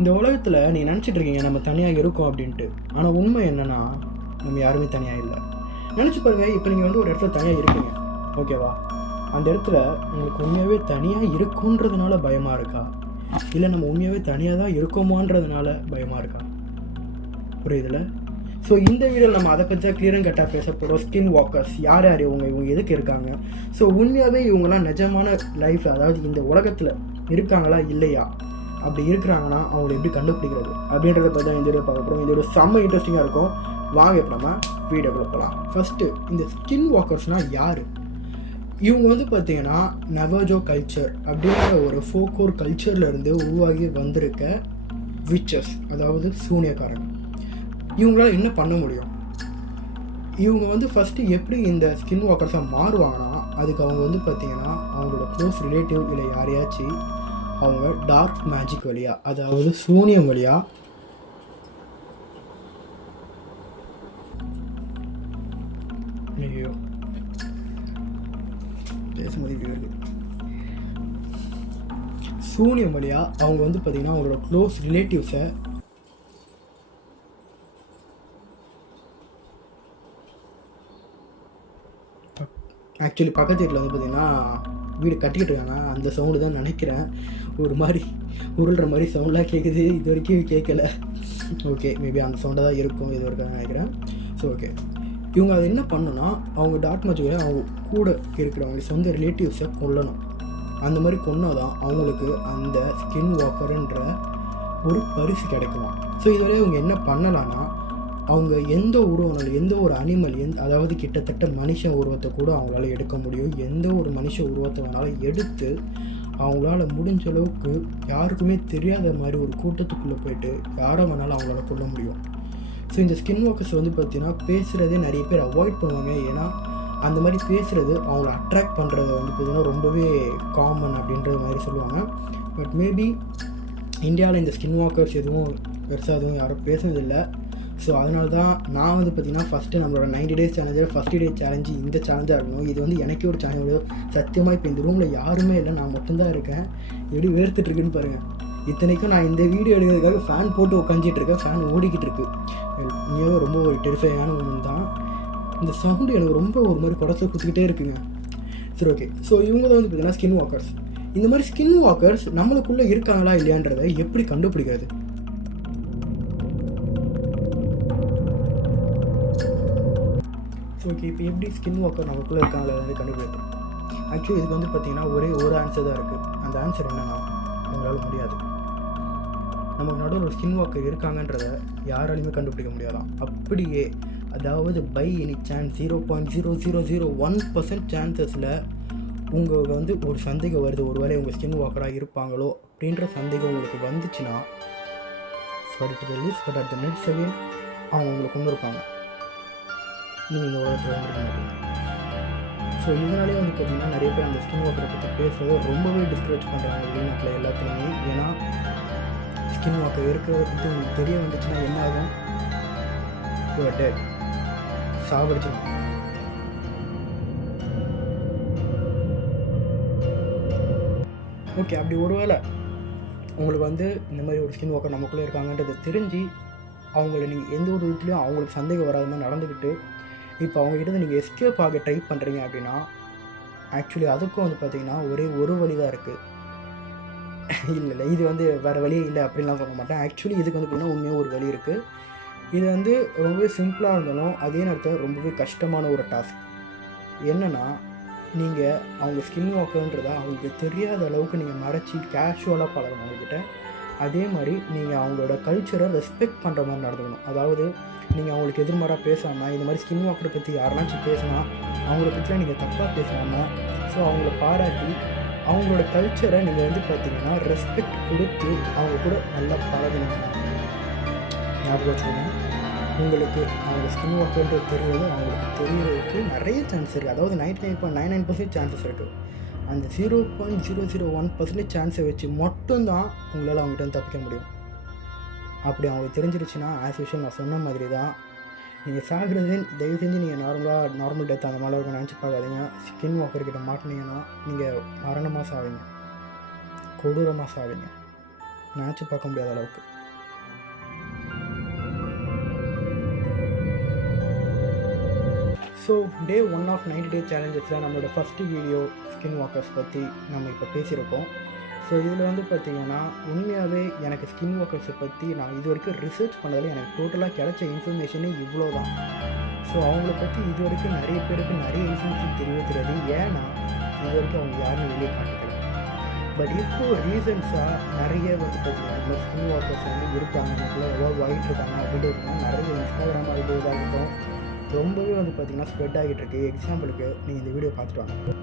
இந்த உலகத்தில் நீங்கள் நினச்சிட்டு இருக்கீங்க நம்ம தனியாக இருக்கோம் அப்படின்ட்டு. ஆனால் உண்மை என்னென்னா நம்ம யாருமே தனியாக இல்லை. நினச்சி பாருங்கள், இப்போ நீங்கள் வந்து ஒரு இடத்துல தனியாக இருக்கீங்க, ஓகேவா? அந்த இடத்துல உங்களுக்கு உண்மையாகவே தனியாக இருக்குன்றதுனால பயமாக இருக்கா, இல்லை நம்ம உண்மையாகவே தனியாக தான் இருக்கோமான்றதுனால பயமாக இருக்கா? புரியுதுல? ஸோ இந்த வீடியோவில் நம்ம அதை பற்றி தான் கிளியர் அண்ட் கட்டாக பேச போகிறோம். ஸ்கின் வாக்கர்ஸ் யார் யார், இவங்க எதுக்கு இருக்காங்க, ஸோ உண்மையாகவே இவங்களாம் நிஜமான லைஃப், அதாவது இந்த உலகத்தில் இருக்காங்களா இல்லையா, அப்படி இருக்கிறாங்கன்னா அவங்களை எப்படி கண்டுபிடிக்கிறது அப்படின்றத பற்றி தான் இந்த வீடியோ பார்க்க போகிறோம். இந்த வீடியோ செம்ம இன்ட்ரெஸ்டிங்காக இருக்கும். வாங்க இப்போ நம்ம வீடியோக்குள்ள போகலாம். ஃபஸ்ட்டு இந்த ஸ்கின் வாக்கர்ஸ்னால் யார்? இவங்க வந்து பார்த்தீங்கன்னா நவாஜோ கல்ச்சர் அப்படின்ற ஒரு ஃபோக்கோர் கல்ச்சர்லேருந்து உருவாகி வந்திருக்க விச்சஸ், அதாவது சூனியக்காரங்க. இவங்களால் என்ன பண்ண முடியும்? இவங்க வந்து ஃபஸ்ட்டு எப்படி இந்த ஸ்கின் வாக்கர்ஸாக மாறுவாங்கன்னா, அதுக்கு அவங்க வந்து பார்த்திங்கன்னா அவங்களோட க்ளோஸ் ரிலேட்டிவ் இல்லை யாரையாச்சும் அவங்க டார்க் மேஜிக் வழியாக, அதாவது சூனியம் வழியாக சூனியம் வழியாக அவங்க வந்து பார்த்திங்கன்னா அவங்களோட க்ளோஸ் ரிலேட்டிவ்ஸை ஆக்சுவலி பக்கத்து வீட்டில் வந்து பார்த்திங்கன்னா வீடு கட்டிக்கிட்டு இருக்காங்க. அந்த சவுண்டு தான் நினைக்கிறேன், ஒரு மாதிரி உருள்ற மாதிரி சவுண்டெலாம் கேட்குது. இது வரைக்கும் கேட்கல. ஓகே, மேபி அந்த சவுண்டாக தான் இருக்கும் இது வரைக்கும் நினைக்கிறேன். ஸோ ஓகே, இவங்க அதை என்ன பண்ணணும்னா அவங்க டாட் மேஜிக்கில் அவங்க கூட இருக்கிறவங்க சொந்த ரிலேட்டிவ்ஸை கொல்லணும். அந்த மாதிரி கொன்னால் தான் அவங்களுக்கு அந்த ஸ்கின் வாக்கருன்ற ஒரு பரிசு கிடைக்குமா. ஸோ இதுவரை அவங்க என்ன பண்ணலான்னா, அவங்க எந்த உருவம், எந்த ஒரு அனிமல், அதாவது கிட்டத்தட்ட மனுஷ உருவத்தை கூட அவங்களால எடுக்க முடியும். எந்த ஒரு மனுஷ உருவத்தை வேணாலும் எடுத்து அவங்களால முடிஞ்ச அளவுக்கு யாருக்குமே தெரியாத மாதிரி ஒரு கூட்டத்துக்குள்ளே போயிட்டு யாரை வேணாலும் அவங்களால கொள்ள முடியும். ஸோ இந்த ஸ்கின் வாக்கர்ஸ் வந்து பார்த்திங்கன்னா பேசுகிறதே நிறைய பேர் அவாய்ட் பண்ணுவாங்க. ஏன்னா அந்த மாதிரி பேசுகிறது அவங்கள அட்ராக்ட் பண்ணுறது வந்து பார்த்திங்கன்னா ரொம்பவே காமன் அப்படின்ற மாதிரி சொல்லுவாங்க. பட் மேபி இந்தியாவில் இந்த ஸ்கின் வாக்கர்ஸ் எதுவும் பெருசாக எதுவும் யாரும் பேசுனதில்லை. ஸோ அதனால தான் நான் வந்து பார்த்திங்கன்னா ஃபஸ்ட்டு நம்மளோட 90 days சேலஞ்சில் ஃபஸ்ட்டு டே சேலஞ்சு இந்த சேலஞ்சாக இருக்கணும். இது வந்து எனக்கே ஒரு சேலஞ்சு. சத்தியமாக இப்போ இந்த ரூமில் யாருமே இல்லை, நான் மட்டும்தான் இருக்கேன். எப்படி வேர்த்துட்ருக்குன்னு பாருங்கள். இத்தனைக்கும் நான் இந்த வீடியோ எடுக்கிறதுக்காக ஃபேன் போட்டு உட்காந்துட்டு இருக்கேன். ஃபேன் ஓடிக்கிட்டு இருக்கு. உண்மையாகவே ரொம்ப ஒரு டெரிஃபையான ஒன்று தான். இந்த சவுண்டு எனக்கு ரொம்ப ஒரு மாதிரி குடத்தை கொடுத்துக்கிட்டே இருக்குங்க. சரி, ஓகே. ஸோ இவங்க தான் வந்து பார்த்திங்கன்னா ஸ்கின் வாக்கர்ஸ். இந்த மாதிரி ஸ்கின் வாக்கர்ஸ் நம்மளுக்குள்ளே இருக்காங்களா இல்லையான்றதை எப்படி கண்டுபிடிக்கிறது? ஸோ ஓகே, இப்போ எப்படி ஸ்கின் வாக்கர் நமக்குள்ளே இருக்காங்களா வந்து கண்டுபிடிக்கிறது? ஆக்சுவலி இதுக்கு வந்து பார்த்திங்கன்னா ஒரே ஒரு ஆன்சர் தான் இருக்குது. அந்த ஆன்சர் என்னென்னா, அவங்களால முடியாது. நமக்கு நடுவில் ஒரு ஸ்கின் வாக்கர் இருக்காங்கன்றதை யாராலையுமே கண்டுபிடிக்க முடியாதான். அப்படியே அதாவது பை எனி சான்ஸ் 0.0001% சான்சஸில் உங்களுக்கு வந்து ஒரு சந்தேகம் வருது, ஒரு வேளை உங்கள் ஸ்கின் வாக்கராக இருப்பாங்களோ அப்படின்ற சந்தேகம் உங்களுக்கு வந்துச்சுன்னா, sorry to release, but at the next second அவங்க உங்களை கொண்டு இருப்பாங்க. நீங்கள் இந்த உலகத்தில் இருக்க மாட்டீங்க. ஸோ இதனாலே வந்து பார்த்திங்கன்னா நிறைய பேர் அந்த ஸ்கின் வாக்கரை பற்றி பேசுகிறத ரொம்பவே டிஸ்கரேஜ் பண்ணுறாங்க வெளிநாட்டில் எல்லாத்துலேயுமே. ஏன்னா ஸ்கின் வாக்கர் இருக்கிறத பற்றி உங்களுக்கு தெரிய வந்துச்சுன்னா என்ன ஆகும்? டெட், சாவடிச்சிடும். ஓகே, அப்படி ஒருவேளை உங்களுக்கு வந்து இந்த மாதிரி ஒரு ஸ்கின் வாக்கர் நமக்குள்ளே இருக்காங்கன்றதை தெரிஞ்சு அவங்கள நீங்கள் எந்த ஒரு விதத்துலையும் அவங்களுக்கு சந்தேகம் வராத மாதிரி நடந்துக்கிட்டு இப்போ அவங்ககிட்ட நீங்கள் எஸ்கேப் ஆக ட்ரை பண்ணுறீங்க அப்படின்னா, ஆக்சுவலி அதுக்கும் வந்து பார்த்திங்கன்னா ஒரே ஒரு வழி தான் இருக்குது. இல்லை இது வந்து வேறு வழியே இல்லை அப்படின்லாம் சொல்ல மாட்டேன். ஆக்சுவலி இதுக்கு வந்து பார்த்திங்கன்னா உண்மையாக ஒரு வழி இருக்குது. இது வந்து ரொம்பவே சிம்பிளாக இருந்தாலும் அதே நேரத்தில் ரொம்பவே கஷ்டமான ஒரு டாஸ்க். என்னென்னா, நீங்கள் அவங்க ஸ்கின் வாக்கர்ன்றதை அவங்களுக்கு தெரியாத அளவுக்கு நீங்கள் மறைச்சி கேஷுவலாக பழகணும் அவங்கக்கிட்ட. அதே மாதிரி நீங்கள் அவங்களோட கல்ச்சரை ரெஸ்பெக்ட் பண்ணுற மாதிரி நடந்துக்கணும். அதாவது நீங்கள் அவங்களுக்கு எதிர்மாராக பேசாமல், இந்த மாதிரி ஸ்கின் வாக்கரை பற்றி யாருனாச்சும் பேசினா அவங்கள பற்றிலாம் நீங்கள் தப்பாக பேசாமல், ஸோ அவங்கள பாராட்டி அவங்களோட கல்ச்சரை நீங்கள் வந்து பார்த்திங்கன்னா ரெஸ்பெக்ட் கொடுத்து அவங்க கூட நல்லா பழகினீங்கன்னா, ஞாபகம் வச்சுக்கோங்க, உங்களுக்கு அவங்க ஸ்கின் வாக்கர்ன்றது தெரியாது, அவங்களுக்கு தெரியறதுக்கு நிறைய சான்ஸ் இருக்குது. அதாவது 99.99% சான்சஸ் இருக்குது. அந்த 0.001% சான்ஸை வச்சு மட்டும்தான் உங்களால் அவங்ககிட்ட தப்பிக்க முடியும். அப்படி அவங்களுக்கு தெரிஞ்சிருச்சுன்னா, ஆஸ் யூஷுவல் நான் சொன்ன மாதிரி தான், நீங்கள் சாகிறது தயவு செஞ்சு நீங்கள் நார்மல் டெத் அந்த மாதிரி இருக்கும் நினச்சி பார்க்காதீங்க. ஸ்கின் வாக்கர்கிட்ட மாட்டினீங்கன்னா நீங்கள் மரணமாக சாவீங்க, கொடூரமாக சாவீங்க. நினச்சி பார்க்க முடியாத அளவுக்கு. ஸோ டே 1 ஆஃப் 90 டே சேலஞ்சஸில் நம்மளோட ஃபஸ்ட்டு வீடியோ ஸ்கின் வாக்கர்ஸ் பற்றி நம்ம இப்போ பேசியிருக்கோம். ஸோ இதில் வந்து பார்த்திங்கன்னா உண்மையாகவே எனக்கு ஸ்கின் வாக்கர்ஸை பற்றி நான் இது வரைக்கும் ரிசர்ச் பண்ணதில் எனக்கு டோட்டலாக கிடைச்ச இன்ஃபர்மேஷனே இவ்வளோ தான். ஸோ அவங்கள பற்றி இது வரைக்கும் நிறைய பேருக்கு நிறைய இன்ஃபர்மேஷன் தெரிவிக்கிறது. ஏன்னா இது வரைக்கும் அவங்க யாருன்னு வெளியே காட்டிக்கல. பட் இப்போது ரீசன்ஸாக நிறைய வந்து பார்த்திங்கன்னா இந்த ஸ்கின் வாக்கர்ஸ் வந்து இருக்காங்க, நமக்குள்ள எவ்வளோ ஆகிட்டு இருக்காங்க அப்படின்றதுனா நிறைய இன்ஸ்டாகிராம் ஆகிட்டதாகட்டும் ரொம்பவே வந்து பார்த்திங்கன்னா ஸ்ப்ரெட் ஆகிட்டு இருக்கு. எக்ஸாம்பிளுக்கு நீங்கள் இந்த வீடியோ பார்த்துட்டு வாங்க.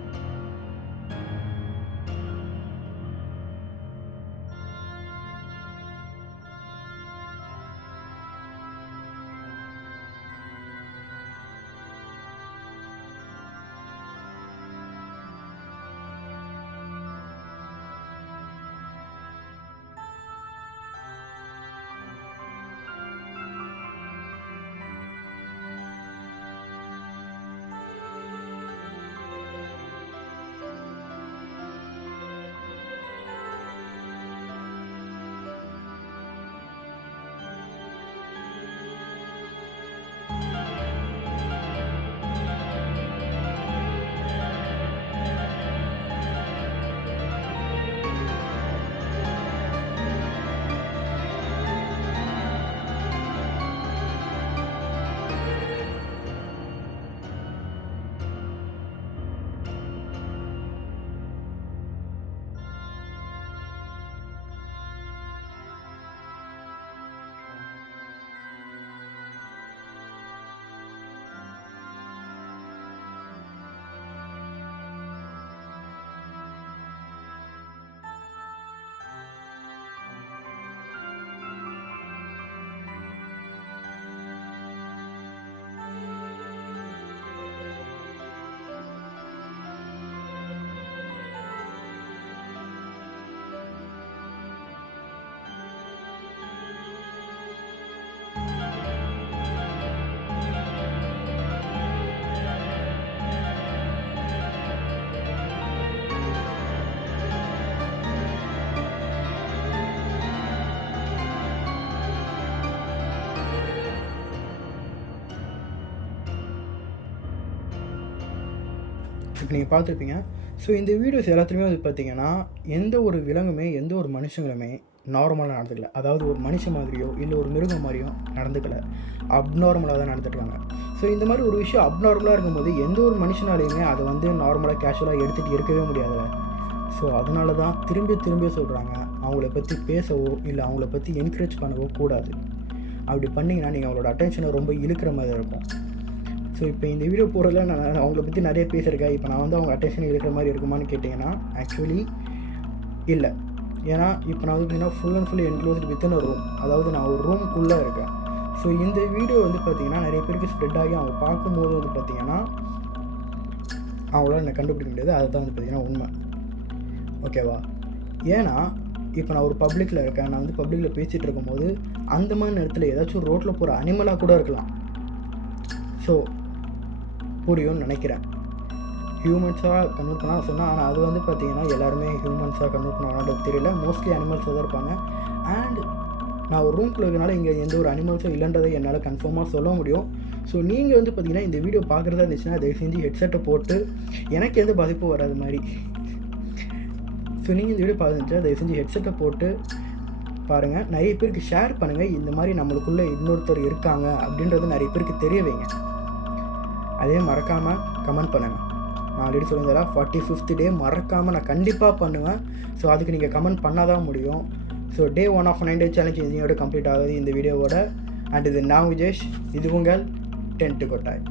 இப்போ நீங்கள் பார்த்துருப்பீங்க. ஸோ இந்த வீடியோஸ் எல்லாத்துலேயுமே வந்து பார்த்திங்கன்னா எந்த ஒரு விலங்குமே எந்த ஒரு மனுஷங்களுமே நார்மலாக நடந்துக்கல. அதாவது ஒரு மனுஷன் மாதிரியோ இல்லை ஒரு மிருகம் மாதிரியோ நடந்துக்கல, அப்நார்மலாக தான் நடந்துட்டுருக்காங்க. ஸோ இந்த மாதிரி ஒரு விஷயம் அப்நார்மலாக இருக்கும்போது எந்த ஒரு மனுஷனாலையுமே அதை வந்து நார்மலாக கேஷுவலாக எடுத்துகிட்டு இருக்கவே முடியாது. ஸோ அதனால தான் திரும்பி சொல்கிறாங்க, அவங்கள பற்றி பேசவோ இல்லை அவங்கள பற்றி என்கரேஜ் பண்ணவோ கூடாது. அப்படி பண்ணிங்கன்னா நீங்கள் அவங்களோட அட்டென்ஷனை ரொம்ப இழுக்கிற மாதிரி இருக்கும். ஸோ இப்போ இந்த வீடியோ போகிறதுல நான் அவங்கள பற்றி நிறைய பேசியிருக்கேன். இப்போ நான் வந்து அவங்க அட்டென்ஷன் இருக்கிற மாதிரி இருக்குமான்னு கேட்டிங்கன்னா ஆக்சுவலி இல்லை. ஏன்னா இப்போ நான் வந்து பார்த்தீங்கன்னா full and full enclosed within ஒரு ரூம், அதாவது நான் ஒரு ரூம்குள்ளே இருக்கேன். ஸோ இந்த வீடியோ வந்து பார்த்திங்கன்னா நிறைய பேருக்கு ஸ்ப்ரெட் ஆகி அவங்க பார்க்கும்போது வந்து பார்த்திங்கன்னா அவங்களால என்னை கண்டுபிடிக்க முடியாது. அதுதான் வந்து பார்த்திங்கன்னா உண்மை. ஓகேவா? ஏன்னா இப்போ நான் ஒரு பப்ளிக்கில் இருக்கேன், நான் வந்து பப்ளிக்கில் பேசிகிட்டு இருக்கும்போது அந்த மாதிரி நேரத்தில் ஏதாச்சும் ஒரு ரோட்டில் போகிற அனிமலாக கூட இருக்கலாம். ஸோ புரியும்னு நினைக்கிறேன். ஹியூமன்ஸாக கன்வெர்ட் பண்ணால் சொன்னால், ஆனால் அது வந்து பார்த்திங்கன்னா எல்லாருமே ஹியூமன்ஸாக கன்வெர்ட் பண்ணுவாங்கன்றது தெரியல. மோஸ்ட்லி அனிமல்ஸாக தான் இருப்பாங்க. அண்ட் நான் ஒரு ரூம்குள்ளே இருக்கனால இங்கே எந்த ஒரு அனிமல்ஸும் இல்லைன்றதை என்னால் கன்ஃபார்மாக சொல்ல முடியும். ஸோ நீங்கள் வந்து பார்த்திங்கன்னா இந்த வீடியோ பார்க்குறதா இருந்துச்சுன்னா தயவு செஞ்சு ஹெட்செட்டை போட்டு எனக்கு எந்த பாதிப்பும் வராது மாதிரி. ஸோ நீங்கள் இந்த வீடியோ பார்த்துச்சா தயவு செஞ்சு ஹெட்செட்டை போட்டு பாருங்கள். நிறைய பேருக்கு ஷேர் பண்ணுங்கள். இந்த மாதிரி நம்மளுக்குள்ளே இன்னொருத்தர் இருக்காங்க அப்படின்றது நிறைய பேருக்கு தெரிய வைங்க. அதே மறக்காமல் கமெண்ட் பண்ணுங்கள். நான் ஆல்ரெடி சொல்லியிருந்தேன் 45th டே மறக்காமல் நான் கண்டிப்பாக பண்ணுவேன். ஸோ அதுக்கு நீங்கள் கமெண்ட் பண்ணால் தான் முடியும். So day 1 of 9 day challenge இதோட கம்ப்ளீட் ஆகுது இந்த வீடியோவோட. அண்ட் இது நான் விஜேஷ், இது உங்கள் டென்ட் கொட்டாய்.